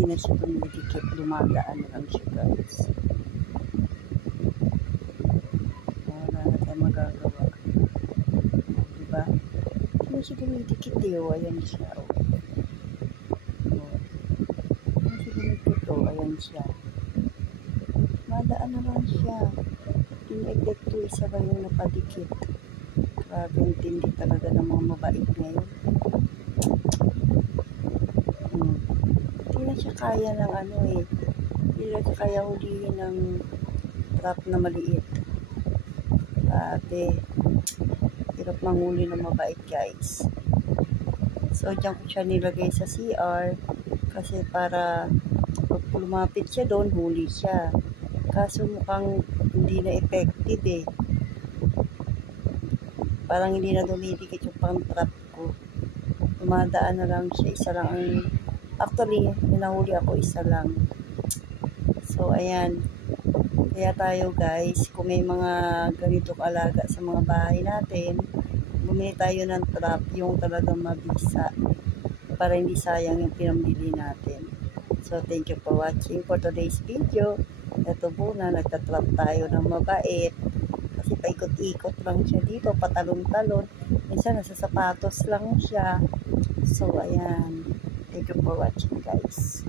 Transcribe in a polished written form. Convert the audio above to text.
hindi na siya dumidikit, dumadaan lang siya guys. Wala na tayo magagawa. Diba? Hindi na siya dumidikit eh. Ayan siya. Hindi siya dumidikit o. Ayan siya. Madaan na lang siya. Dinagdag to, isa ba yung napadikit? Grabe, hindi talaga ng mga mabait ngayon. Hindi na siya kaya ng ano eh. Hindi na siya kaya hulihin ng trap na maliit. Grabe. Hirap manghuli ng mabait guys. So, dyan ko siya nilagay sa CR. Kasi para pag lumapit siya doon, huli siya. Kaso mukhang hindi na effective eh. Parang hindi na dumidikit yung pang-trap ko. Dumadaan na lang siya. Isa lang ang... Actually, hinahuli ako isa lang. So, ayan. Kaya tayo guys, kung may mga ganitong alaga sa mga bahay natin, bumili tayo ng trap yung talagang mabisa para hindi sayang yung pinambili natin. So, thank you for watching for today's video. Ito muna, nagtatrap tayo ng mabait. Kasi paikot-ikot lang siya dito, patalon-talon. Minsan, nasa sapatos lang siya. So, ayan. Thank you for watching, guys.